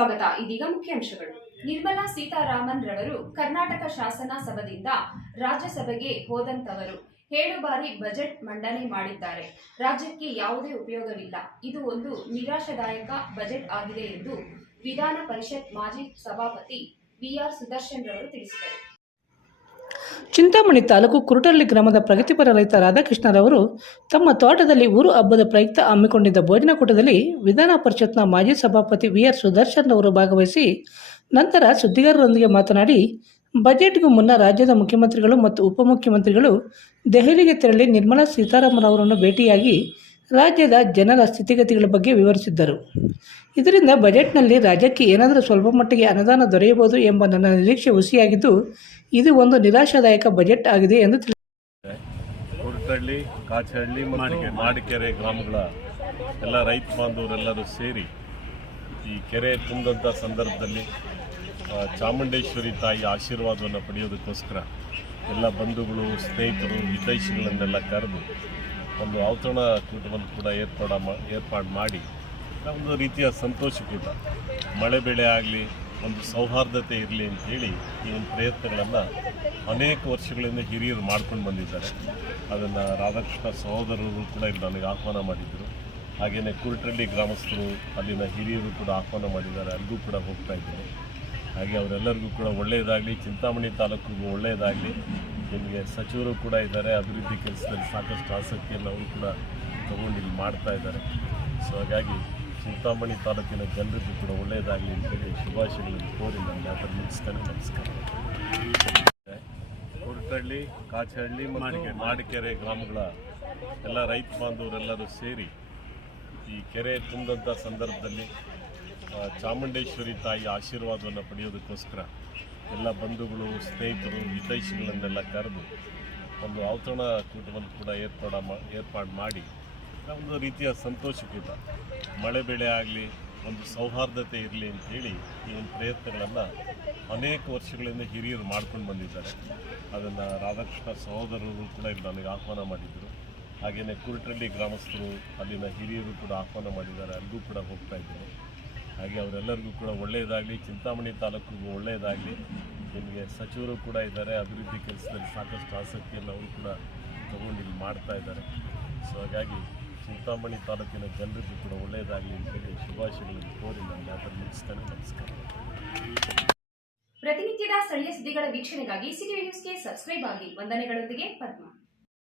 ಸ್ವಾಗತ. ಇದೀಗ ಮುಖ್ಯಾಂಶಗಳು. ನಿರ್ಮಲಾ ಸೀತಾರಾಮನ್ ರವರು ಕರ್ನಾಟಕ ಶಾಸನ ಸಭಾದಿಂದ ರಾಜ್ಯಸಭೆಗೆ ಹೋದಂತವರು 7 ಬಾರಿ ಬಜೆಟ್ ಮಂಡನೆ ಮಾಡಿದ್ದಾರೆ. ರಾಜ್ಯಕ್ಕೆ ಯಾವುದೇ ಉಪಯೋಗವಿಲ್ಲ. ಇದು ಒಂದು ನಿರಾಶಾದಾಯಕ ಬಜೆಟ್ ಆಗಿದೆ ಎಂದು ವಿಧಾನ ಪರಿಷತ್ ಮಾಜಿ ಸಭಾಪತಿ ವಿ.ಆರ್. ಸುದರ್ಶನ್ ರವರು ತಿಳಿಸಿದರು. ಚಿಂತಾಮಣಿ ತಾಲೂಕು ಕುರುಟಳ್ಳಿ ಗ್ರಾಮದ ಪ್ರಗತಿಪರ ರೈತ ರಾಧಾಕೃಷ್ಣರವರು ತಮ್ಮ ತೋಟದಲ್ಲಿ ಊರು ಹಬ್ಬದ ಪ್ರಯುಕ್ತ ಹಮ್ಮಿಕೊಂಡಿದ್ದ ಭೋಜನಕೂಟದಲ್ಲಿ ವಿಧಾನ ಪರಿಷತ್ನ ಮಾಜಿ ಸಭಾಪತಿ ವಿ.ಆರ್. ಸುದರ್ಶನ್ ಅವರು ಭಾಗವಹಿಸಿ ನಂತರ ಸುದ್ದಿಗಾರರೊಂದಿಗೆ ಮಾತನಾಡಿ, ಬಜೆಟ್ಗೂ ಮುನ್ನ ರಾಜ್ಯದ ಮುಖ್ಯಮಂತ್ರಿಗಳು ಮತ್ತು ಉಪಮುಖ್ಯಮಂತ್ರಿಗಳು ದೆಹಲಿಗೆ ತೆರಳಿ ನಿರ್ಮಲಾ ಸೀತಾರಾಮನ್ ಅವರನ್ನು ಭೇಟಿಯಾಗಿ ರಾಜ್ಯದ ಜನರ ಸ್ಥಿತಿಗತಿಗಳ ಬಗ್ಗೆ ವಿವರಿಸಿದ್ದರು. ಇದರಿಂದ ಬಜೆಟ್ನಲ್ಲಿ ರಾಜ್ಯಕ್ಕೆ ಏನಾದರೂ ಸ್ವಲ್ಪ ಮಟ್ಟಿಗೆ ಅನುದಾನ ದೊರೆಯಬಹುದು ಎಂಬ ನನ್ನ ನಿರೀಕ್ಷೆ ಹುಸಿಯಾಗಿದ್ದು, ಇದು ಒಂದು ನಿರಾಶಾದಾಯಕ ಬಜೆಟ್ ಆಗಿದೆ ಎಂದು ತಿಳಿಸಿದ್ದಾರೆ. ಕುರುಟಳ್ಳಿ, ಕಾಚಹಳ್ಳಿ ಮತ್ತು ಮಾಡಿಕೆರೆ ಗ್ರಾಮಗಳ ಎಲ್ಲ ರೈತ ಬಾಂಧವರೆಲ್ಲರೂ ಸೇರಿ ಈ ಕೆರೆ ತುಂಬಿದಂಥ ಸಂದರ್ಭದಲ್ಲಿ ಚಾಮುಂಡೇಶ್ವರಿ ತಾಯಿ ಆಶೀರ್ವಾದವನ್ನು ಪಡೆಯೋದಕ್ಕೋಸ್ಕರ ಎಲ್ಲ ಬಂಧುಗಳು, ಸ್ನೇಹಿತರು, ಹಿತೈಷಿಗಳನ್ನೆಲ್ಲ ಕರೆದು ಒಂದು ಔತಣ ಕೂಟವನ್ನು ಕೂಡ ಏರ್ಪಾಡು ಮಾಡಿ ಒಂದು ರೀತಿಯ ಸಂತೋಷಕೂಟ, ಮಳೆ ಬೆಳೆ ಆಗಲಿ, ಒಂದು ಸೌಹಾರ್ದತೆ ಇರಲಿ ಅಂತೇಳಿ ಈ ಒಂದು ಪ್ರಯತ್ನಗಳನ್ನು ಅನೇಕ ವರ್ಷಗಳಿಂದ ಹಿರಿಯರು ಮಾಡ್ಕೊಂಡು ಬಂದಿದ್ದಾರೆ. ಅದನ್ನು ರಾಧಾಕೃಷ್ಣ ಸಹೋದರರು ಕೂಡ ಇಲ್ಲಿ ನನಗೆ ಆಹ್ವಾನ ಮಾಡಿದ್ದರು. ಹಾಗೆಯೇ ಕುರುಟಳ್ಳಿ ಗ್ರಾಮಸ್ಥರು, ಅಲ್ಲಿನ ಹಿರಿಯರು ಕೂಡ ಆಹ್ವಾನ ಮಾಡಿದ್ದಾರೆ. ಅಲ್ಲಿಗೂ ಕೂಡ ಹೋಗ್ತಾ ಇದ್ದೀನಿ. ಹಾಗೆ ಅವರೆಲ್ಲರಿಗೂ ಕೂಡ ಒಳ್ಳೆಯದಾಗಲಿ, ಚಿಂತಾಮಣಿ ತಾಲೂಕಿಗೂ ಒಳ್ಳೆಯದಾಗಲಿ. ನಿಮಗೆ ಸಚಿವರು ಕೂಡ ಇದ್ದಾರೆ, ಅಭಿವೃದ್ಧಿ ಕೆಲಸದಲ್ಲಿ ಸಾಕಷ್ಟು ಆಸಕ್ತಿಯನ್ನು ಅವರು ಕೂಡ ತಗೊಂಡು ಇಲ್ಲಿ ಮಾಡ್ತಾ ಇದ್ದಾರೆ. ಸೊ ಹಾಗಾಗಿ ಚಿಂತಾಮಣಿ ತಾಲೂಕಿನ ಜನರಿಗೂ ಕೂಡ ಒಳ್ಳೆಯದಾಗಲಿ ಅಂತೇಳಿ ಶುಭಾಶಯಗಳನ್ನು ಕೋರಿ ನಾನು ಮಾತನ್ನು ಮುಗಿಸ್ತೇನೆ. ನಮಸ್ಕಾರ. ಕುರುಟಳ್ಳಿ, ಕಾಚಹಳ್ಳಿ ಮತ್ತು ಮಾಡಿಕೆರೆ ಗ್ರಾಮಗಳ ಎಲ್ಲ ರೈತ ಬಾಂಧವರೆಲ್ಲರೂ ಸೇರಿ ಈ ಕೆರೆ ತುಂಬಿದಂಥ ಸಂದರ್ಭದಲ್ಲಿ ಚಾಮುಂಡೇಶ್ವರಿ ತಾಯಿ ಆಶೀರ್ವಾದವನ್ನು ಪಡೆಯೋದಕ್ಕೋಸ್ಕರ ಎಲ್ಲ ಬಂಧುಗಳು, ಸ್ನೇಹಿತರು, ಹಿತೈಷಿಗಳನ್ನೆಲ್ಲ ಕರೆದು ಒಂದು ಔತಣ ಕೂಟವನ್ನು ಕೂಡ ಏರ್ಪಾಡು ಮಾಡಿ ಒಂದು ರೀತಿಯ ಸಂತೋಷಕೂಟ, ಮಳೆ ಬೆಳೆ ಆಗಲಿ, ಒಂದು ಸೌಹಾರ್ದತೆ ಇರಲಿ ಅಂತೇಳಿ ಈ ಒಂದು ಪ್ರಯತ್ನಗಳನ್ನು ಅನೇಕ ವರ್ಷಗಳಿಂದ ಹಿರಿಯರು ಮಾಡ್ಕೊಂಡು ಬಂದಿದ್ದಾರೆ. ಅದನ್ನು ರಾಧಾಕೃಷ್ಣ ಸಹೋದರರು ಕೂಡ ಇಲ್ಲಿ ನನಗೆ ಆಹ್ವಾನ ಮಾಡಿದ್ದರು. ಹಾಗೆಯೇ ಕುರುಟಳ್ಳಿ ಗ್ರಾಮಸ್ಥರು, ಅಲ್ಲಿನ ಹಿರಿಯರು ಕೂಡ ಆಹ್ವಾನ ಮಾಡಿದ್ದಾರೆ. ಅಲ್ಲಿಗೂ ಕೂಡ ಹೋಗ್ತಾ ಇದ್ದೀನಿ. ಹಾಗೆ ಅವರೆಲ್ಲರಿಗೂ ಕೂಡ ಒಳ್ಳೆಯದಾಗಲಿ, ಚಿಂತಾಮಣಿ ತಾಲೂಕಿಗೂ ಒಳ್ಳೆಯದಾಗಲಿ. ನಿಮಗೆ ಸಚಿವರು ಕೂಡ ಇದ್ದಾರೆ, ಅಭಿವೃದ್ಧಿ ಕೆಲಸದಲ್ಲಿ ಸಾಕಷ್ಟು ಆಸಕ್ತಿಯನ್ನು ಅವರು ಕೂಡ ತಗೊಂಡು ಇಲ್ಲಿ ಮಾಡ್ತಾ ಇದ್ದಾರೆ. ಸೊ ಹಾಗಾಗಿ ಚಿಂತಾಮಣಿ ತಾಲೂಕಿನ ಜನರಿಗೂ ಕೂಡ ಒಳ್ಳೆಯದಾಗಲಿ ಅಂತೇಳಿ ಶುಭಾಶಯಗಳನ್ನು ಕೋರಿ ನಾನು ಮಾತನ್ನು ಮುಗಿಸ್ತೇನೆ. ನಮಸ್ಕಾರ. ಪ್ರತಿನಿತ್ಯದ ಸ್ಥಳೀಯ ಸುದ್ದಿಗಳ ವೀಕ್ಷಣೆಗಾಗಿ ಸಿಟಿ ನ್ಯೂಸ್ಗೆ ಸಬ್ಸ್ಕ್ರೈಬ್ ಆಗಿ. ವಂದನೆಗಳೊಂದಿಗೆ ಪದ್ಮ.